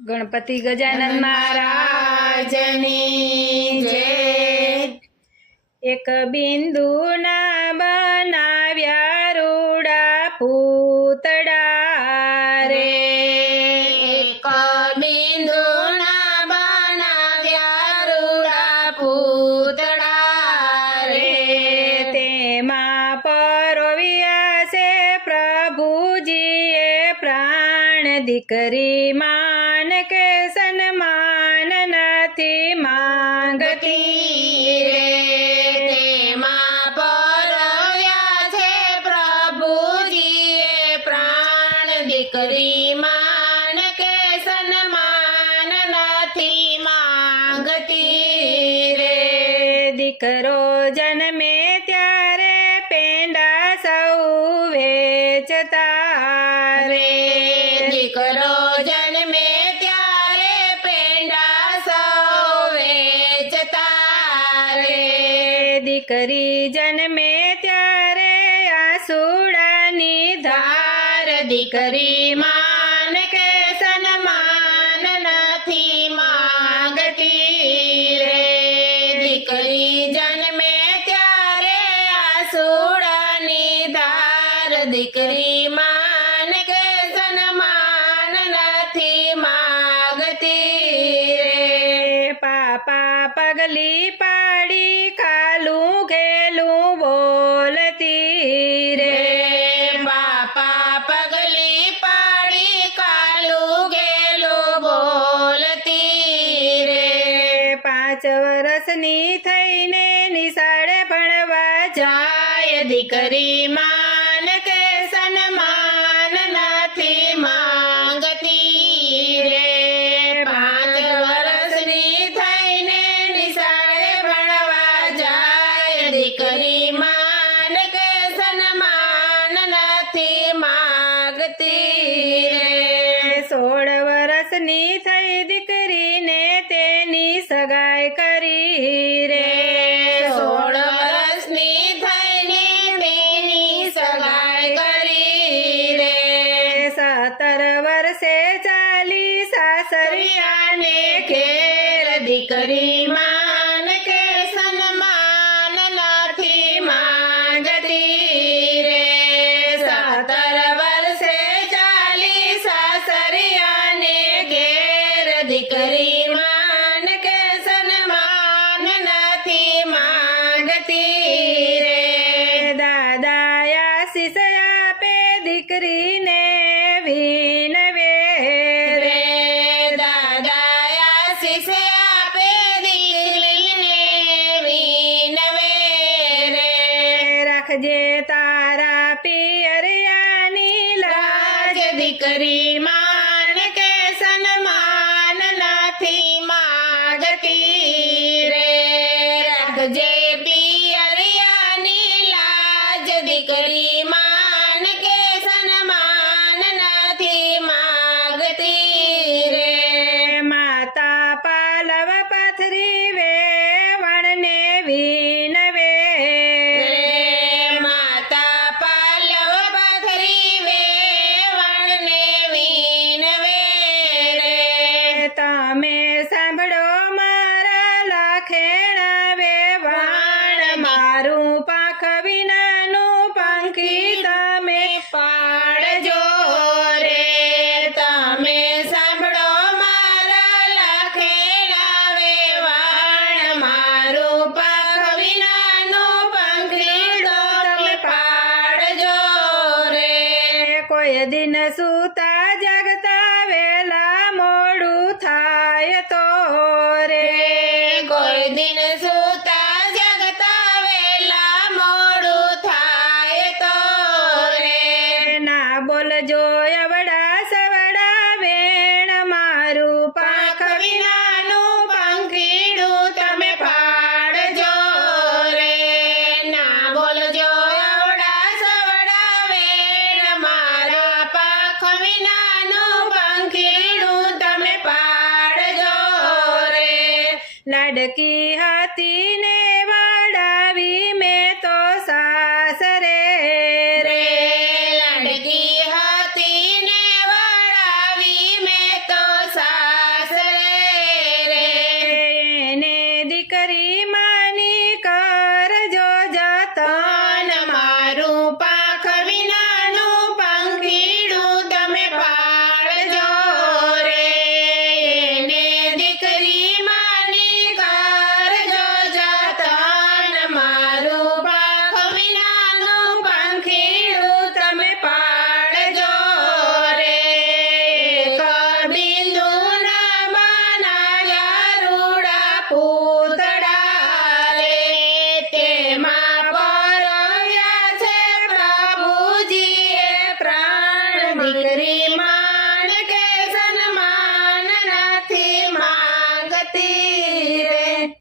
ગણપતિ ગજાનન મહારાજની જય. એક બિંદુ ના બનાવ્યા રૂડા પૂતળા દીકરી માન કે સન્માન નથી માંગતી રે. તેમાં પરવ્યા છે પ્રભુજીએ પ્રાણ. દીકરી માન કે સન્માન નથી માંગતી રે. દીકરો જન્મે ત્યારે પેંડા સૌ વેચતા દીકરી જન્મે ત્યારે આસુડાની ધાર ધાર દીકરી માન કે સન્માન નથી માંગતી રે દીકરી જન્મે ત્યારે આસુડાની ધાર દીકરી માન કે સન્માન નથી માંગતી રે પાપા પગલી વર્ષની થઈને નિશાળે ભણવા જાય દીકરી માન કે સન્માન નથી માંગતી રે. પાંચ વર્ષની થઈને નિશાળે ભણવા જાય દીકરી માન કે સન્માન નથી માંગતી રે. સોળ વર્ષની થઈ રે સોળ વર્ષની થઈને તેની સગાઈ કરી રે સત્તર વર્ષે ચાલી સાસરિયાને સરિયાને ઘેર દીકરી માન કે સન્માન નથી માંગતી રે સત્તર વર્ષે ચાલી સાસરિયાને આશીષ આપે દીકરીને વિનવે રે રે દાદા આશીષ આપે દીકરીને વિનવે રે રાખજે તારા પિયરિયાની લાજ રાજ દીકરી માન કે સન્માન નથી માંગતી લાખેણા વેવાણ મારું પાંખ વિનાનું પંખી તમે પાડજો રે તમે સાંભળો મારા લખેલા વેવાણ મારું પાખ વિનાનું પંખીડો તમે પાડજો રે કોઈ દિન સૂતા જગતા વેલા મોડું થાય તો રે பொழுதின சூத்த લાડકી હાથીને